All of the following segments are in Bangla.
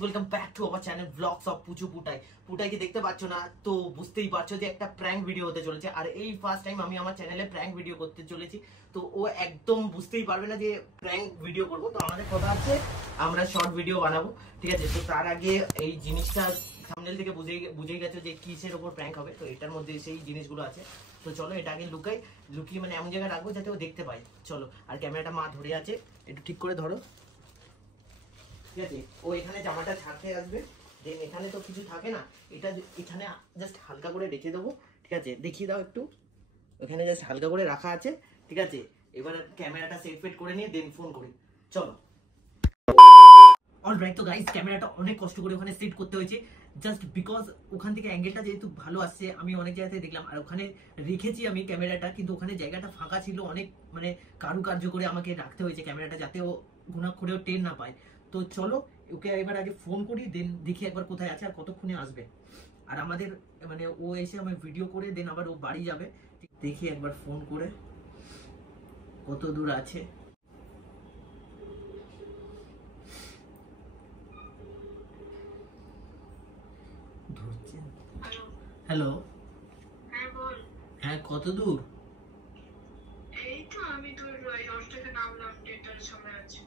Welcome back to our channel vlogs of Puchu Putai. পুটাইকে দেখতে পাচ্ছ না তো বুঝতেই পারছো যে একটা প্র্যাঙ্ক ভিডিও হতে চলেছে। আর এই ফার্স্ট টাইম আমি আমার চ্যানেলে প্র্যাঙ্ক ভিডিও করতে চলেছি, তো ও একদম বুঝতেই পারবে না যে প্র্যাঙ্ক ভিডিও করবো। তো আমাদের কথা আছে আমরা শর্ট ভিডিও বানাবো, ঠিক আছে। তো তার আগে এই জিনিসটা থাম্বনেল থেকে বুঝেই গেছো যে কিসের উপর প্র্যাঙ্ক হবে। তো এটার মধ্যে সেই জিনিসগুলো আছে। তো চলো এটা আগে লুকিয়ে মানে এমন জায়গায় রাখবো যাতে ও দেখতে পায়। চলো, আর ক্যামেরাটা মা ধরে আছে, একটু ঠিক করে ধরো, ঠিক আছে। ও এখানে জামাটা ছাড়তে আসবে, দেন এখানে তো কিছু থাকে না, এটা এখানে জাস্ট হালকা করে রেখে দেবো, ঠিক আছে। দেখিয়ে দাও একটু, ওখানে জাস্ট হালকা করে রাখা আছে, ঠিক আছে। এবার ক্যামেরাটা সেট করে নিয়ে দেন ফোন করি, চলো। অলরাইট, তো গাইস ক্যামেরাটা অনেক কষ্ট করে ওখানে সেট করতে হয়েছে, জাস্ট বিকজ ওখান থেকে অ্যাঙ্গেলটা যেহেতু ভালো আসছে। আমি অনেক জায়গাতে দেখলাম, আর ওখানে রেখেছি আমি ক্যামেরাটা, কিন্তু ওখানে জায়গাটা ফাঁকা ছিল, অনেক মানে কারুকার্য করে আমাকে রাখতে হয়েছে ক্যামেরাটা, যাতে ও ঘুণাক্ষরেও টের না পায়। তো চলো ওকে এবার আগে ফোন করি, দেন দেখি একবার কোথায় আছে আর কতক্ষণে আসবে। আর আমাদের মানে ও এসে আমার ভিডিও করে দেন আবার ও বাড়ি যাবে। দেখি একবার ফোন করে কত দূর আছে। হ্যালো, হ্যাঁ কত দূর? এই তো আমি তোর ওই অটো থেকে নামলাম, ডেন্টালের সামনে আছি।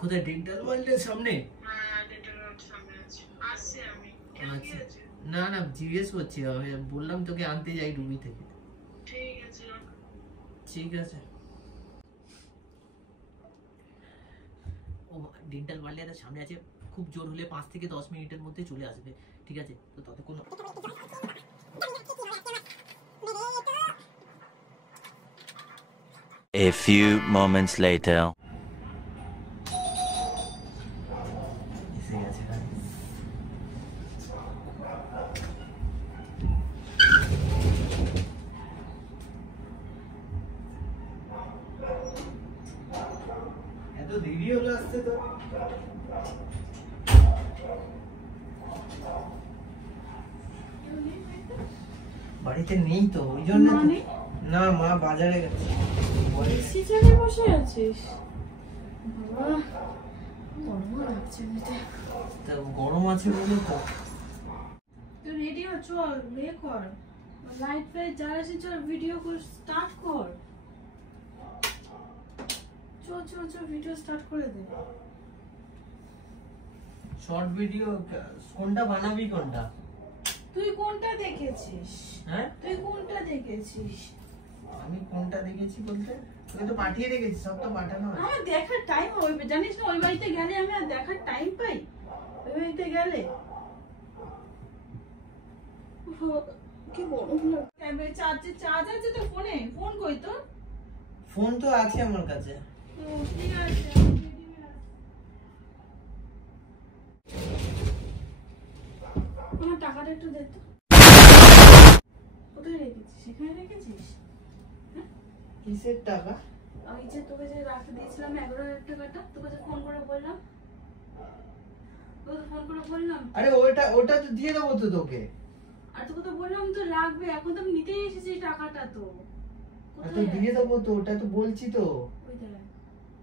কোথায়? ডেন্টাল ওয়ার্ল্ডের সামনে? হ্যাঁ, ডেন্টালের সামনে আছি, আসছে আমি। আচ্ছা, না না জিজ্ঞেস করছি, আমি বললাম তোকে আনতে যাই রুবি থেকে। ঠিক আছে, ঠিক আছে। ও ডেন্টাল ওয়ার্ল্ডের সামনে আছে, খুব জোর হলে 5 থেকে 10 মিনিটের মধ্যে চলে আসবে, ঠিক আছে। তো ততক্ষণ A few moments later. এত দেরি হলো আসতে তো? বাড়িতে নেই তো, ওই জন্য। না, মা বাজারে গেছে। এসি চালিয়ে বসে আছিস? বাবা গরম লাগছে এমনিতে। তা গরম আছে বলে তো। তুই রেডি হ, চল বে কর, লাইট ফাইট জ্বালাসি, চল ভিডিও করে স্টার্ট কর। চল চল চল ভিডিও স্টার্ট করে দে। শর্ট ভিডিও কোনটা বানাবি? কোনটা তুই কোনটা দেখেছিস? হ্যাঁ, তুই কোনটা দেখেছিস? আমি কোনটা দেখেছি বলতে তোকে তো পাঠিয়ে রেখেছি, সব তো পাঠানো আছে। আমার দেখার টাইম হবে, জানিস না ওই বাড়িতে গেলে আমি আর দেখার টাইম পাই? ওই বাড়িতে গেলে কি গরম লাগে। চার্জ আছে তো ফোনে? ফোন কই তোর? ফোন তো আছে আমার কাছে। ঠিক আছে, আমার টাকাটা একটু দে তো। কোথায় রেখেছিস? এখানে রেখেছিস? কিসের টাকা? ওই যে তোকে যে রাখতে দিয়েছিলাম 11,000 টাকাটা, তোকে যে ফোন করে বললাম, আরে ওটা তো দিয়ে দেবো তো তোকে। আর তোকে তো বললাম তো লাগবে, এখন তো আমি নিতেই এসেছি টাকাটা। তো কোথায় দিয়ে দেবো তো, ওটা তো বলছি তো। ওই দেখ,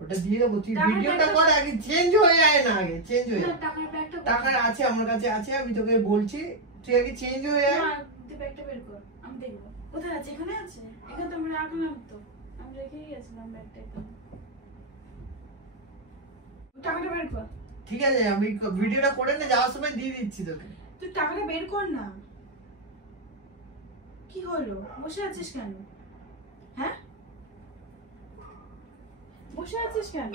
ওটা দিয়ে দেবো, তুই ভিডিওটা কর আগে, চেঞ্জ হয়ে যায় না, আগে চেঞ্জ হয়ে যায়। টাকার ব্যাগটা টাকা আছে আমার কাছে, আছে, আমি তোকে বলছি, তুই আগে চেঞ্জ হয়ে যায়। না, তুই ব্যাগটা বের কর, আমি দেখবো কোথায় আছে। এখানে আছে, এখানে তো আমি রাখলাম, তো আমি রেখেই গেছিলাম ব্যাগটা এখানে। টাকাটা বের কর। ঠিক আছে, আমি ভিডিওটা করে না যাওয়ার সময় দিয়ে দিচ্ছি তোকে। তুই টাকাটা বের কর না। কি হলো, বসে আছিস কেন? হ্যাঁ, বসে আছিস কেন?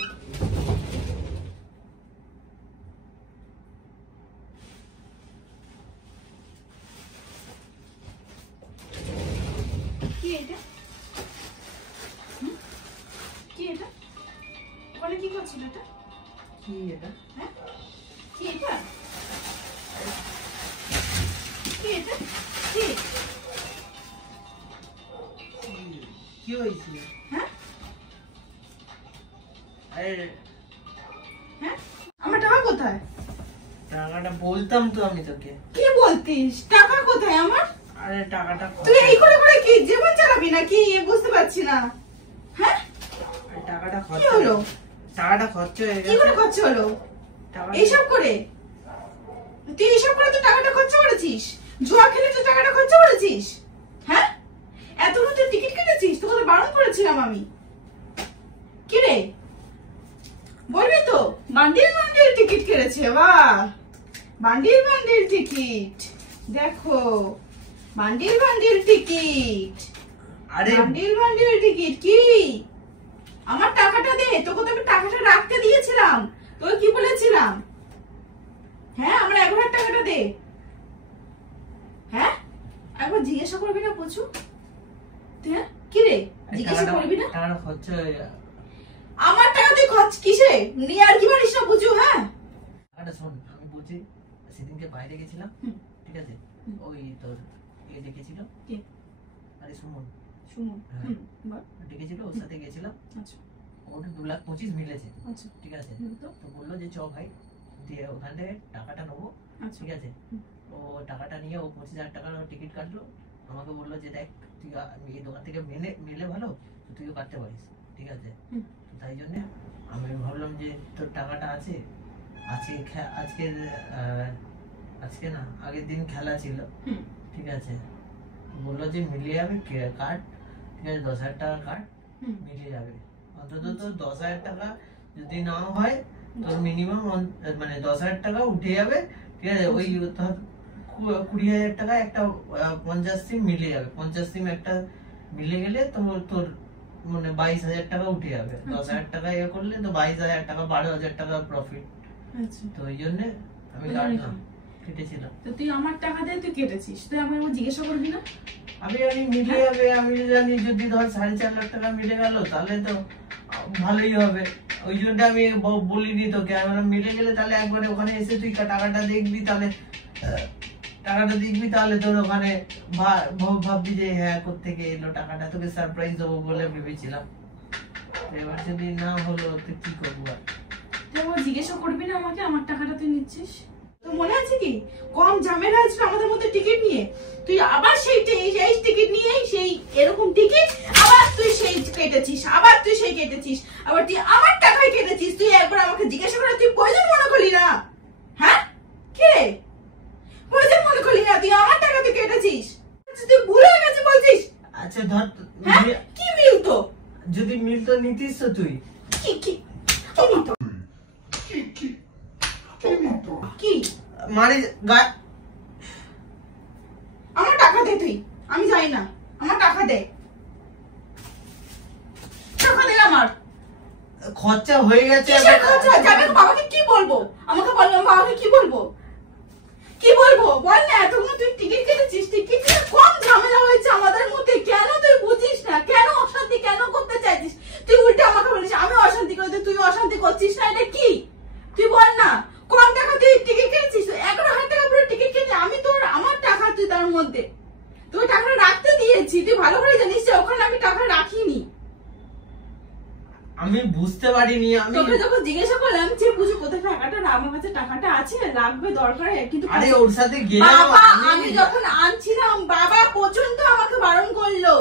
কি এটা? কি এটা? ওখানে কি করছিল এটা? কি এটা? হ্যাঁ, কি এটা? কি এটা? কি হয়েছে? হ্যাঁ, আরে হ্যাঁ, আমার টাকা কোথায়? টাকাটা বলতাম তো আমি তোকে। কি বলতিস? টাকা কোথায় আমার? আরে টাকাটা তুই এই করে করে কি জীবন চালাবি নাকি? বুঝতে পারছি না। হ্যাঁ, টাকাটা কি হলো? টাকাটা খরচ হয়ে কি করে গেছে। খরচ হলো? এইসব করে তুই এইসব করে তো টাকাটা খরচা করেছিস, জুয়া খেলে তো টাকাটা খরচা করেছিস। হ্যাঁ, এতগুলো তুই টিকিট কেটেছিস, তোকে তো বারণ করেছিলাম আমি। কি রে বলবি তো? বান্ডিল বান্ডিল টিকিট কেটেছে, বাহ, বান্ডিল বান্ডিল টিকিট, দেখো বান্ডিল বান্ডিল টিকিট, আরে বান্ডিল বান্ডিল টিকিট। কি আমার টাকাটা দে, তোকে তো আমি টাকাটা রাখতে দিয়েছিলাম, তোকে কি বলেছিলাম? হ্যাঁ, আমার 1,000 টাকাটা দে। হ্যাঁ, একবার জিজ্ঞাসা করবি না পুচু? হ্যাঁ, কি রে জিজ্ঞাসা করবি না? টাকাটা খরচা হয়ে গেল। আমার টাকা তুই খরচ কিসে নিয়ে আর কি পারিস না পুচু? হ্যাঁ, টাকাটা শোন, আমি বলছি সেদিনকে বাইরে গেছিলাম, ঠিক আছে, ওই তোর ডেকেছিল, আরে সুমন, সুমন ডেকেছিল, ওর সাথে গেছিলাম। আচ্ছা, ওর 2,25,000 মিলেছে, আচ্ছা, ঠিক আছে। তো বললো যে চ ভাই, দিয়ে ওখান থেকে টাকাটা নেবো, আচ্ছা, ঠিক আছে। ও টাকাটা নিয়ে ও 25,000 টাকার টিকিট কাটলো। আমাকে বললো যে দেখ তুই এই দোকান থেকে মেলে ভালো, তুইও কাটতে পারিস, ঠিক আছে। তাই জন্য আমি ভাবলাম যে তোর টাকাটা আছে, আজকে না আগের দিন খেলা ছিল, ঠিক আছে। বললো যে মিলিয়ে যাবে কার্ড, ঠিক আছে, 10,000 টাকা কার্ড মিলিয়ে যাবে। অন্তত তোর 10,000 টাকা যদি না হয়, তোর মিনিমাম মানে 10,000 টাকা উঠে যাবে, ঠিক আছে। ওই 20,000 টাকা একটা 50 সিম মিলে যাবে, 50 সিম একটা মিলে গেলে তোর মানে 22,000 টাকা উঠে যাবে। 10,000 টাকা ইয়ে করলে তো 22,000 টাকা, 12,000 টাকা প্রফিট। তো ওই জন্য আমি কাটলাম, কেটেছিলাম। তো তুই আমার টাকা দিয়ে তুই কেটেছিস, তুই আমাকে জিজ্ঞাসা করবি না? আমি জানি মিলে যাবে, আমি জানি যদি ধর 4.5 লাখ টাকা মিলে গেল তাহলে তো ভালোই হবে। ওই জন্য আমি বলিনি তোকে, আমি মিলে গেলে তাহলে একবারে ওখানে এসে তুই টাকাটা দেখবি, তাহলে তোর ওখানে ভাববি যে হ্যাঁ কোত্থেকে এলো টাকাটা, তোকে সারপ্রাইজ দেবো বলে ভেবেছিলাম। এবার যদি না হলো তো কি করবো? তুই আমার জিজ্ঞাসা করবি না আমাকে আমার টাকাটা তুই নিচ্ছিস? তো মনে আছে কি কম ঝামেলা আছে আমাদের মধ্যে টিকিট নিয়ে? তুই আবার সেই টিকিট নিয়ে সেই এরকম টিকিট আবার তুই সেই কেটেছিস, আবার তুই সেই কেটেছিস, আবার তুই আমার টাকায় কেটেছিস। তুই একবার আমাকে জিজ্ঞাসা করে তুই প্রয়োজন মনে করলি না? হ্যাঁ, কে প্রয়োজন মনে করলি না? তুই আমার টাকা তুই কেটেছিস, তুই ভুলে গেছে বলছিস। আচ্ছা ধর, কি মিল তো? যদি মিল তো নিতিস তো তুই। কি কি কি মানে আমার টাকা দে তুই, আমি যাই না, আমার টাকা দে, টাকা দে আমার। খরচা হয়ে গেছে। বাবাকে কি বলবো? আমাকে বললাম বাবাকে কি বলবো? কি বলবো বল না? এতগুলো তুই টিকিট কেটেছিস, টিকিট কম ঝামেলা হয়েছে আমাদের মধ্যে, কেন তুই বুঝিস না? কেন অশান্তি কেন করতে চাইছিস? তুই উল্টে আমাকে বলিস আমি অশান্তি করতে, তুই অশান্তি করছিস না, এটা কি? তুই বল না, কম টাকা তুই টিকিট কেটেছিস, 11,000 টাকা পুরো টিকিট কেটে আমি তোর আমার টাকা তুই তার মধ্যে তুই টাকাটা রাখতে দিয়েছি, তুই ভালো করে জানিস যে ওখানে আমি টাকা রাখিনি। আমি বুঝতে পারিনি। আমি তোকে যখন জিজ্ঞাসা করলাম যে পুজো কোথায় টাকাটা, আমার কাছে টাকাটা আছে, রাখবে দরকারে, কিন্তু আরে ওর সাথে গেলাম আমি যখন আনছিলাম বাবা পর্যন্ত আমাকে বারণ করলো।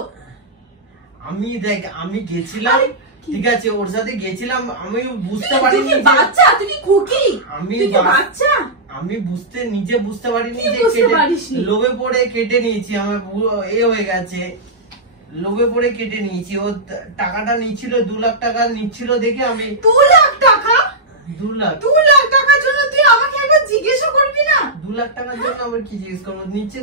আমি দেখ আমি গেছিলাম, ঠিক আছে, ওর সাথে গেছিলাম, আমি বুঝতে পারিনি। বাচ্চা তুই কি খুকি? আমি বাচ্চা আমি নিজে বুঝতে পারিনি যে লোভে পড়ে কেটে নিয়েছি, আমার হয়ে গেছে, লোভে পড়ে কেটে নিয়েছি। ও টাকাটা নিচ্ছিল 2 লাখ টাকা নিচ্ছিল দেখে আমি 2 লাখ টাকা 2 লাখ টাকার জন্য তুই আমাকে একবার জিজ্ঞাসা করবি না? 2 লাখ টাকার জন্য আমার কি জিজ্ঞেস করবো? নিচ্ছে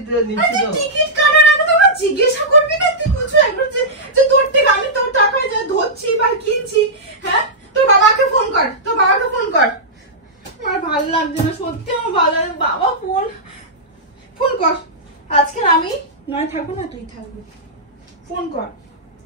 টিকিট কাটার আগে তো আমার জিজ্ঞাসা করবি না? তুই বুঝো একবার যে তোর থেকে আমি তোর টাকায় যা ধরছি বা কিনছি। হ্যাঁ, তোর বাবাকে ফোন কর, তোর বাবাকে ফোন কর। আমার ভালো লাগছে না, সত্যি আমার ভালো লাগছে। বাবা ফোন কর, আজকে আমি নয় থাকবো না, তুই থাকবি, ফোন কর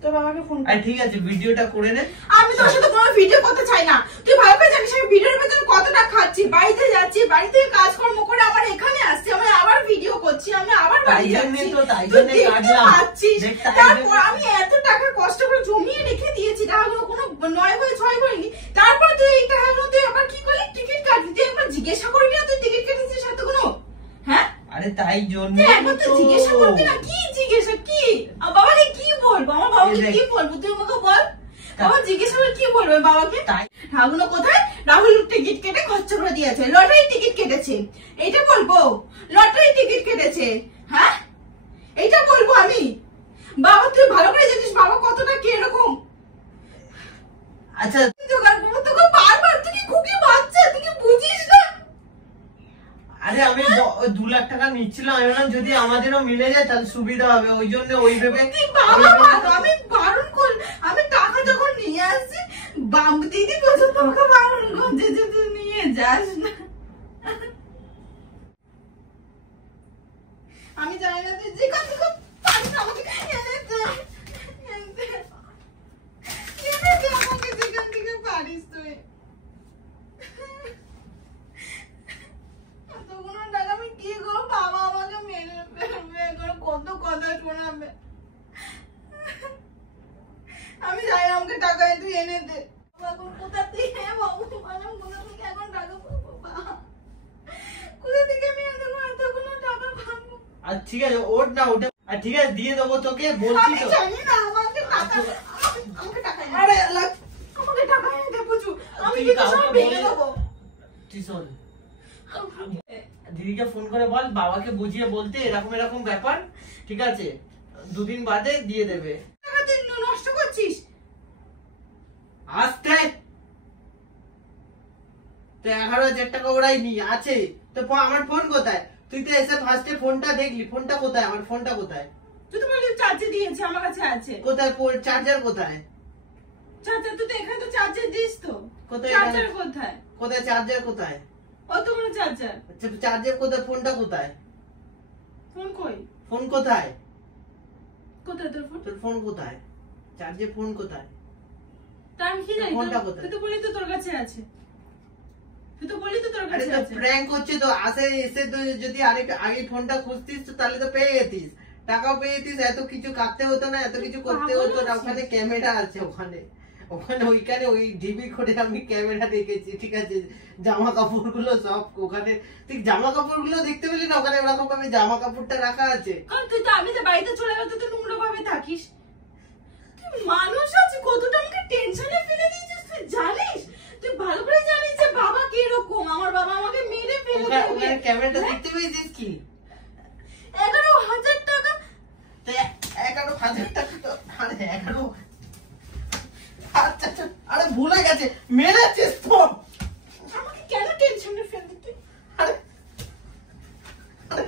তোর বাবাকে ফোন কর। ঠিক আছে ভিডিওটা করে নে। আমি তোর সাথে কোনো ভিডিও করতে চাই না, তুই ভালো করে জানিস আমি ভিডিওর ভেতরে কতটা খাচ্ছি। বাড়িতে যাচ্ছি, বাড়ি থেকে কাজকর্ম করে আমার এখানে আসছি, আমি আবার ভিডিও করছি, আমি আবার বাড়ি যাচ্ছি, তারপর আমি এত টাকা কষ্ট করে জমিয়ে রেখে দিয়েছি, টাকাগুলো কোনো 9 হয়ে 6 করিনি, তারপর তুই এই টাকাগুলো তুই আবার কি করলি? টিকিট কাটলি, তুই একবার জিজ্ঞাসা করবি না তুই টিকিট কেটেছিস এতগুলো? হ্যাঁ, আরে তাই জন্য একবার তুই জিজ্ঞাসা করবি না? কি জিজ্ঞাসা? কি বাবাকে কি বলবো? আমার বাবাকে কি বলবো? তুই আমাকে বল, বাবা জিজ্ঞাসা করে কি বলবে বাবাকে? টাকাগুলো কোথায়? রাহুল টিকিট কেটে খরচা করে দিয়েছে, লটারি টিকিট কেটেছে, এটা বলবো? লটারি টিকিট কেটেছে, হ্যাঁ এটা বলবো আমি? বাবা তুই ভালো করে জানিস বাবা কতটা কি এরকম। আচ্ছা জোগাড় করবো তোকে বারবার, তুই কি খুকি বাচ্চা, তুই কি বুঝিস না? আরে আমি 2 লাখ টাকা নিচ্ছিলাম, আমি বললাম যদি আমাদেরও মিলে যায় তাহলে সুবিধা হবে, ওই জন্য ওই ভেবে আমি বারণ কর, আমি টাকা যখন নিয়ে আসছি দিদি পর্যন্ত আমাকে বারণ করছে যে তুই নিয়ে যাস না। আমি জানি না তুই যেখান থেকে পারিস আমাকে এনে দে, আমাকে যেখান থেকে পারিস তুই। এতগুলো টাকা আমি কি করবো, বাবা আমাকে মেরে ফেলবে, কত কথা শোনাবে। আমি যাই আমাকে টাকা তুই এনে দে। এখন কোথা থেকে বাবু কোথা থেকে এখন টাকা পাবো, কোথা থেকে আমি এতগুলো টাকা পাবো? আর ঠিক আছে ওর না ওটা, আর ঠিক আছে দিয়ে দেবো তোকে, বলছি আমি তো। জানি না আমাকে টাকা, আমাকে টাকা এনে দে। আরে আমাকে টাকা এনে দে বুঝু, আমি তুই কিন্তু সব কাউকে ভেঙে বলে- দেবো। তুই শোন, দিদিকে ফোন করে বল বাবাকে বুঝিয়ে বলতে এরকম এরকম ব্যাপার, ঠিক আছে 2 দিন বাদে দিয়ে দেবে। টাকা তুই নষ্ট করছিস। আসতে তো 11,000 টাকা ওরাই নি আছে তো, আমার ফোন কোথায়? তুই তো এসে ফার্স্টে ফোনটা দেখলি, ফোনটা কোথায়? আমার ফোনটা কোথায়? তুই তো বললি চার্জে দিয়েছে, আমার কাছে আছে। কোথায় চার্জার কোথায়? চার্জার তুই তো এখানে তো চার্জার দিস তো। কোথায় চার্জার এখানে? কোথায়? কোথায় চার্জার কোথায়? অতগুলো চার্জার। চার্জার কোথায়? ফোনটা কোথায়? ফোন কই? ফোন কোথায়? কোথায় তোর ফোন? তোর ফোন কোথায়? চার্জে ফোন কোথায়? তা আমি কি জানি? ফোনটা কোথায়? তুই তো বললি তো তোর কাছে আছে। তুই তো বললি তো তোর আরে কাছে তো আছে। প্র্যাঙ্ক হচ্ছে তো, আসে এসে তো যদি আগে ফোনটা খুঁজতিস তো তাহলে তো পেয়ে যেতিস, টাকাও পেয়ে যেতিস, এত কিছু কাটতে হতো না, এত কিছু করতে পাগল হতো না। আছিস? ওখানে ক্যামেরা আছে, ওখানে ওইখানে ওই ডিবি করে আমি ক্যামেরা দেখেছি, ঠিক আছে জামা কাপড় গুলো সব ওখানে, তুই জামা কাপড় গুলো দেখতে পেলি না? ওখানে ওরকম ভাবে জামা কাপড়টা রাখা আছে। কারণ তুই তো, আমি তো বাড়িতে চলে গেলে তুই তো নোংরা ভাবে থাকিস। তুই মানুষ আছে, কতটা আমাকে টেনশনে ফেলে দিয়েছিস তুই জানিস? তুই ভালো করে জানিস যে বাবা কি রকম, আমার বাবা আমাকে মেরে ফেলে ওখানে দেবে। ক্যামেরাটা দেখতে পেয়েছিস কি? 11,000 টাকা। তো 11,000 টাকা তো, আরে 11, আচ্ছা আরে ভুলে গেছে, মেরেছিস তো। আমাকে কেন টেনশনে ফেললি তুই? আরে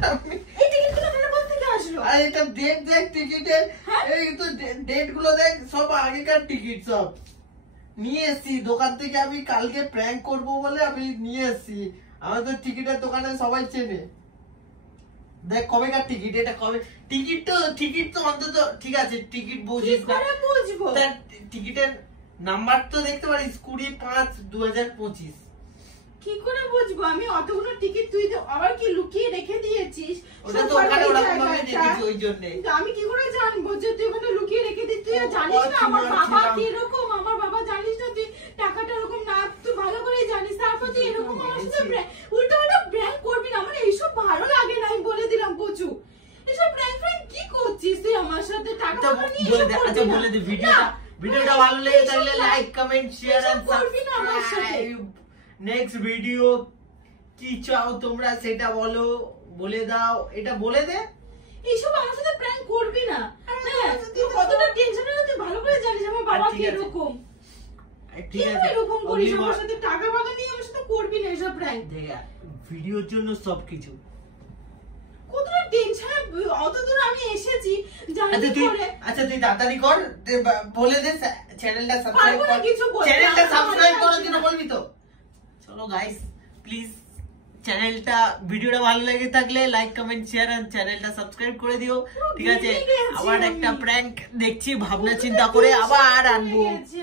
আমি- এই টিকিটগুলো আপনার কোথা থেকে আসলো? আরে এটা ডেট দেখ টিকিটের, হ্যাঁ? এই তো ডেট গুলো দেখ, সব আগেকার টিকিট সব নিয়ে এসছি দোকান থেকে। আমি কালকে প্র্যাঙ্ক করব বলে আমি নিয়ে এসছি, আমাদের টিকিটের দোকানে সবাই চেনে। দেখ কবেকার টিকিট, এটা কবে টিকিট তো অন্তত ঠিক আছে, টিকিট কি বুঝিস না, করে বুঝবো? তার টিকিটের নাম্বার তো দেখতে পারিস 20-5-2025। কি করে বুঝবো আমি? অতগুলো টিকিট তুই তো আবার কি লুকিয়ে রেখে দিয়েছিস? ওটা তো সবার ওখানে ওই ওরকম ভাবে জায়গাটা। দেখেছি ওই জন্যে। কিন্তু আমি কি করে জানবো যে তুই ওখানে লুকিয়ে রেখে দিস? তুই ও, জানিস না আমার ছিলাম, বাবা ছিলাম। কি রকম, আমার বাবা জানিস না তুই টাকাটা এরকম না, তুই ভালো করে জানিস। তারপর তুই এরকম আমার সাথে উল্টো পাল্টা প্র্যাঙ্ক করবি না, আমার এইসব ভালো লাগে না, আমি বলে দিলাম প্রচুর। এসব প্র্যাঙ্ক কি করছিস তুই আমার সাথে? টাকা আচ্ছা পয়সা নিয়ে বলে এসব দে, করবি আচ্ছা না। বলে দে, না, ভিডিওটা ভালো লেগে থাকলে লাইক কমেন্ট শেয়ার এন্ড এসব করবি না আমার সাথে। সাবস্ক্রাইব। নেক্সট ভিডিও কি চাও তোমরা সেটা বলো, বলে দাও, এটা বলে দে। এইসব আমার সাথে প্র্যাঙ্ক করবি না। হ্যাঁ, তুই কতটা টেনশনে তুই ভালো করে জানিস আমার বাবা ঠিক কি আছে। রকম। ঠিক কেন আছে এরকম করিস অগলি আমার সাথে? টাকা ফাকা নিয়ে আমার সাথে করবি না এসব প্র্যাঙ্ক। দেখ ভিডিওর জন্য সবকিছু। কতটা টেনশনে অত দূর আমি এসেছি জানি করে। আচ্ছা তুই তাড়াতাড়ি কর, বলে দে চ্যানেলটা সাবস্ক্রাইব পারবো না কর, কিছু বলতে, চ্যানেলটা আমার সাবস্ক্রাইব ভালো করার লাগছে জন্য না। বলবি তো? চলো গাইস প্লিজ চ্যানেলটা, ভিডিওটা ভালো লেগে থাকলে লাইক কমেন্ট শেয়ার আর চ্যানেলটা সাবস্ক্রাইব করে দিও, ঠিক আছে? ভেঙে গেছি আবার একটা আমি। প্র্যাঙ্ক দেখছি, ভাবনা চিন্তা করে আবার আনবো। গেছে।